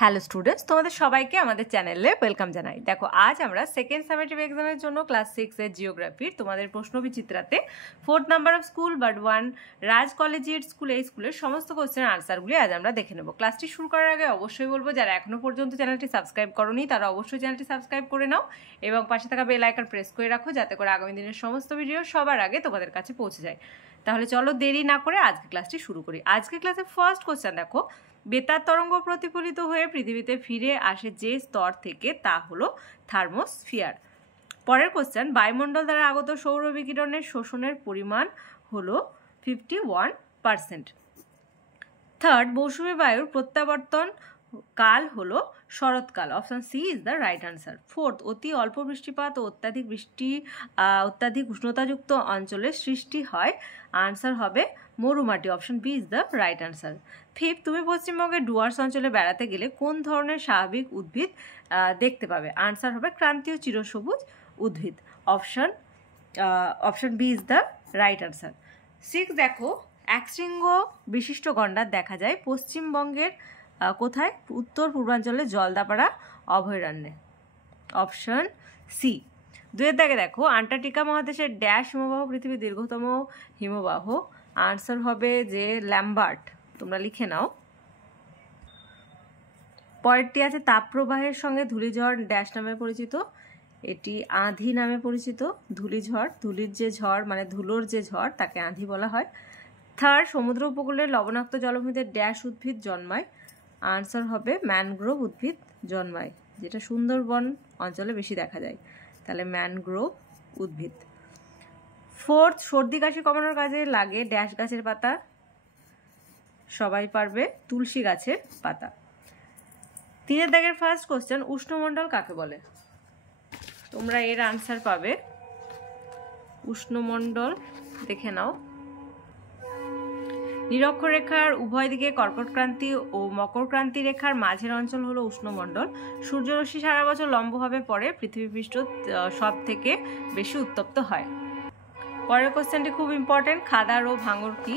Hello students, তোমাদের সবাইকে আমাদের চ্যানেলে ওয়েলকাম জানাই। দেখো, আজ আমরা সেকেন্ড সামেটিভ এক্সামের জন্য ক্লাস 6 এর জিওগ্রাফির তোমাদের প্রশ্নবিচিত্রাতে 4th number of school but 1 Raj collegiate school, এই স্কুলের সমস্ত কোশ্চেনের আনসারগুলি আজ আমরা দেখে নেব। ক্লাসটি শুরু করার আগে অবশ্যই বলবো, যারা এখনো পর্যন্ত চ্যানেলটি সাবস্ক্রাইব করোনি তারা অবশ্যই চ্যানেলটি সাবস্ক্রাইব করে নাও এবং পাশে থাকা বেল আইকন প্রেস করে রাখো, যাতে করে আগামী দিনের সমস্ত ভিডিও সবার আগে তোমাদের কাছে পৌঁছে যায়। তাহলে চলো দেরি না করে আজকে ক্লাসটি শুরু করি। আজকে ক্লাসের ফার্স্ট কোশ্চেন দেখো, বেতার তরঙ্গ প্রতিফলিত হয়ে পৃথিবীতে ফিরে আসে যে স্তর থেকে তা হলো থার্মোস্ফিয়ার। পরের কোশ্চেন, বায়ুমণ্ডল দ্বারা আগত সৌর বিকিরণের শোষণের পরিমাণ হলো 51%। থার্ড, মৌসুমী বায়ুর প্রত্যাবর্তন কাল হলো শরৎকাল। Option C is the right answer. Fourth, অতি অল্প বৃষ্টিপাত ও অত্যাধিক উষ্ণতাযুক্ত অঞ্চলের সৃষ্টি হয়। আনসার হবে মরুমাটি। Option B is the right answer. Fifth, তুমি পশ্চিমবঙ্গের ডুয়ার্স অঞ্চলে বেড়াতে গেলে কোন ধরনের স্বাভাবিক উদ্ভিদ দেখতে পাবে? আনসার হবে ক্রান্তীয় চিরসবুজ উদ্ভিদ। Option B is the right answer. Six, দেখো, একশৃঙ্গ বিশিষ্ট গন্ডার দেখা যায় পশ্চিমবঙ্গের কোথায়? উত্তর পূর্বাঞ্চলে জলদাপাড়া অভয়ারণ্যে। Option C. দুয়ের দাগে দেখো, আন্টার্কটিকা মহাদেশের ড্যাশ হিমবাহ পৃথিবীর দীর্ঘতম হিমবাহ। আনসার হবে যে ল্যাম্বার্ট। তোমরা লিখে নাও। পরেরটি আছে, তাপপ্রবাহের সঙ্গে ধূলিঝড় ড্যাশ নামে পরিচিত। এটি আঁধি নামে পরিচিত। ধূলিঝড়, ধূলির যে ঝড় মানে ধুলোর যে ঝড় তাকে আঁধি বলা হয়। থার্ড, সমুদ্র উপকূলের লবণাক্ত জলভূমিতে ড্যাশ উদ্ভিদ জন্মায়। আনসার হবে ম্যানগ্রোভ উদ্ভিদ জন্মায়, যেটা সুন্দরবন অঞ্চলে বেশি দেখা যায়। তাহলে ম্যানগ্রোভ উদ্ভিদ। ফোর্থ, সর্দি কাশি কমানোর কাজে লাগে ড্যাশ গাছের পাতা। সবাই পারবে, তুলসী গাছের পাতা। তিনের দাগের ফার্স্ট কোশ্চেন, উষ্ণমণ্ডল কাকে বলে? তোমরা এর আনসার পাবে উষ্ণমণ্ডল, দেখে নাও। নিরক্ষরেখার উভয় দিকে কর্কটক্রান্তি ও মকরক্রান্তি রেখার মাঝের অঞ্চল হলো উষ্ণমণ্ডল। সূর্যরশ্মি সারা বছর লম্বভাবে পড়ে, পৃথিবীপৃষ্ঠ সব থেকে বেশি উত্তপ্ত হয়। পরের কোশ্চেনটি খুব ইম্পর্টেন্ট, খাদার ও ভাঙর কি?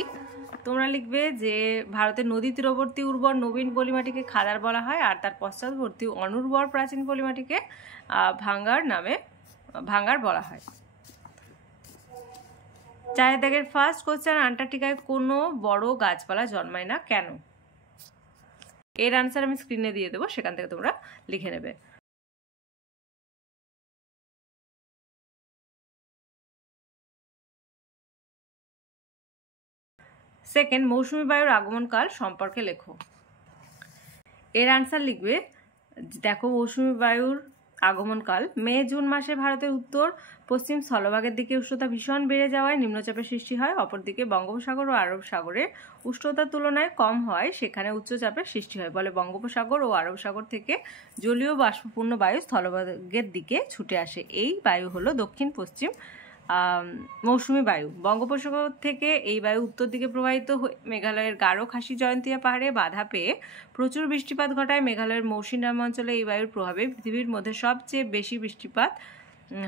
তোমরা লিখবে যে ভারতের নদী তীরবর্তী উর্বর নবীন পলিমাটিকে খাদার বলা হয়, আর তার পশ্চাৎবর্তী অনুর্বর প্রাচীন পলিমাটিকে ভাঙ্গার বলা হয়। চারের দাগের ফার্স্ট কোশ্চেন, আন্টার্কটিকায় কোনো বড় গাছপালা জন্মায় না কেন? এর আনসার আমি স্ক্রিনে দিয়ে দেবো, সেখান থেকে তোমরা লিখে নেবে। সেকেন্ড, মৌসুমী বায়ুর আগমনকাল সম্পর্কে লেখো। এর আনসার লিখবে, দেখো, মৌসুমী বায়ুর আগমনকাল মে জুন মাসে ভারতের উত্তর পশ্চিম স্থলভাগের দিকে উষ্ণতা ভীষণ বেড়ে যাওয়ায় নিম্নচাপের সৃষ্টি হয়। অপরদিকে বঙ্গোপসাগর ও আরব সাগরের উষ্ণতার তুলনায় কম হয়, সেখানে উচ্চচাপের সৃষ্টি হয়। বলে বঙ্গোপসাগর ও আরব সাগর থেকে জলীয় বাষ্পপূর্ণ বায়ু স্থলভাগের দিকে ছুটে আসে। এই বায়ু হলো দক্ষিণ পশ্চিম মৌসুমী বায়ু। বঙ্গোপসাগর থেকে এই বায়ু উত্তর দিকে প্রবাহিত হয়ে মেঘালয়ের গারো খাসি জয়ন্তিয়া পাহাড়ে বাধা পেয়ে প্রচুর বৃষ্টিপাত ঘটায়। মেঘালয়ের মৌসিনরাম অঞ্চলে এই বায়ুর প্রভাবে পৃথিবীর মধ্যে সবচেয়ে বেশি বৃষ্টিপাত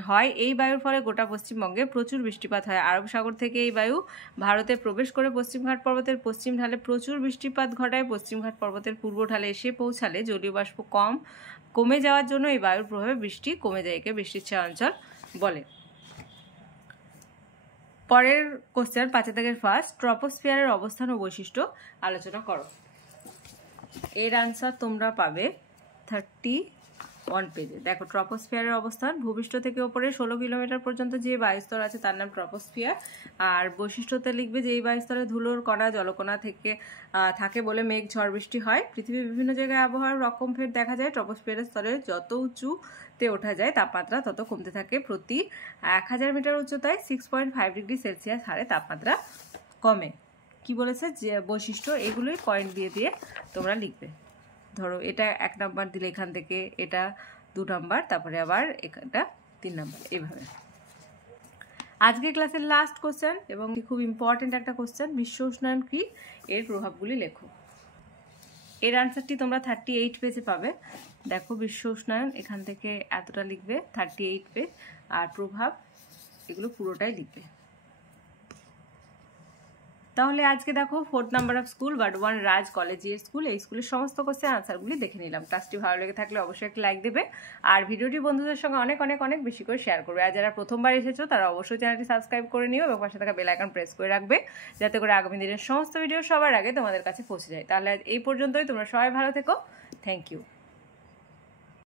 হয়। এই বায়ুর ফলে গোটা পশ্চিমবঙ্গে প্রচুর বৃষ্টিপাত হয়। আরব সাগর থেকে এই বায়ু ভারতে প্রবেশ করে পশ্চিমঘাট পর্বতের পশ্চিম ঢালে প্রচুর বৃষ্টিপাত ঘটায়। পশ্চিমঘাট পর্বতের পূর্ব ঢালে এসে পৌঁছালে জলীয় বাষ্প কমে যাওয়ার জন্য এই বায়ুর প্রভাবে বৃষ্টি কমে যায়। একে বৃষ্টির ছায়া অঞ্চল বলে। পরের কোশ্চেন, 5 দাগের ফার্স্ট, ট্রপোস্ফিয়ারের অবস্থান ও বৈশিষ্ট্য আলোচনা করো। এর আনসার তোমরা পাবে 31 পেজে। দেখো, ট্রপোস্ফিয়ারের অবস্থান, ভূপৃষ্ঠ থেকে ওপরে 16 কিলোমিটার পর্যন্ত যে বায়ুস্তর আছে তার নাম ট্রপোস্ফিয়ার। আর বৈশিষ্ট্যতে লিখবে যে এই বায়ুস্তরে ধুলোর কণা জলকণা থেকে থাকে বলে মেঘ ঝড় বৃষ্টি হয়। পৃথিবীর বিভিন্ন জায়গায় আবহাওয়ার রকমভেদ দেখা যায়। ট্রপোস্ফিয়ারের স্তরে যত উঁচুতে ওঠা যায় তাপমাত্রা তত কমতে থাকে। প্রতি 1000 মিটার উচ্চতায় 6.5 ডিগ্রি সেলসিয়াস হারে তাপমাত্রা কমে। কি বলেছে যে বৈশিষ্ট্য, এগুলোই পয়েন্ট দিয়ে দিয়ে তোমরা লিখবে। ধরো, এটা 1 নাম্বার দিলে এখান থেকে এটা 2 নাম্বার, তারপরে আবার এটা 3 নাম্বার, এইভাবে। আজকে ক্লাসের লাস্ট কোশ্চেন এবং খুব ইম্পর্টেন্ট একটা কোশ্চেন, বিশ্ব উষ্ণায়ন কি? এর প্রভাবগুলি লেখো। এর আনসারটি তোমরা 38 পেজে পাবে। দেখো, বিশ্ব উষ্ণায়ন এখান থেকে এতটা লিখবে, 38 পেজ, আর প্রভাব এগুলো পুরোটাই লিখবে। তাহলে আজকে দেখো 4th number of school but 1 Raj collegiate school, এই স্কুলের সমস্ত কোশ্চেন আনসারগুলি দেখে নিলাম। ক্লাসটি ভালো লেগে থাকলে অবশ্যই একটা লাইক দেবে আর ভিডিওটি বন্ধুদের সঙ্গে অনেক অনেক অনেক বেশি করে শেয়ার করবে। আর যারা প্রথমবার এসেছো তারা অবশ্যই চ্যানেলটি সাবস্ক্রাইব করে নিও এবং পাশে থাকা বেল আইকন প্রেস করে রাখবে যাতে করে আগামী দিনের সমস্ত ভিডিও সবার আগে তোমাদের কাছে পৌঁছে যায়। তাহলে এই পর্যন্তই, তোমরা সবাই ভালো থেকো। Thank you.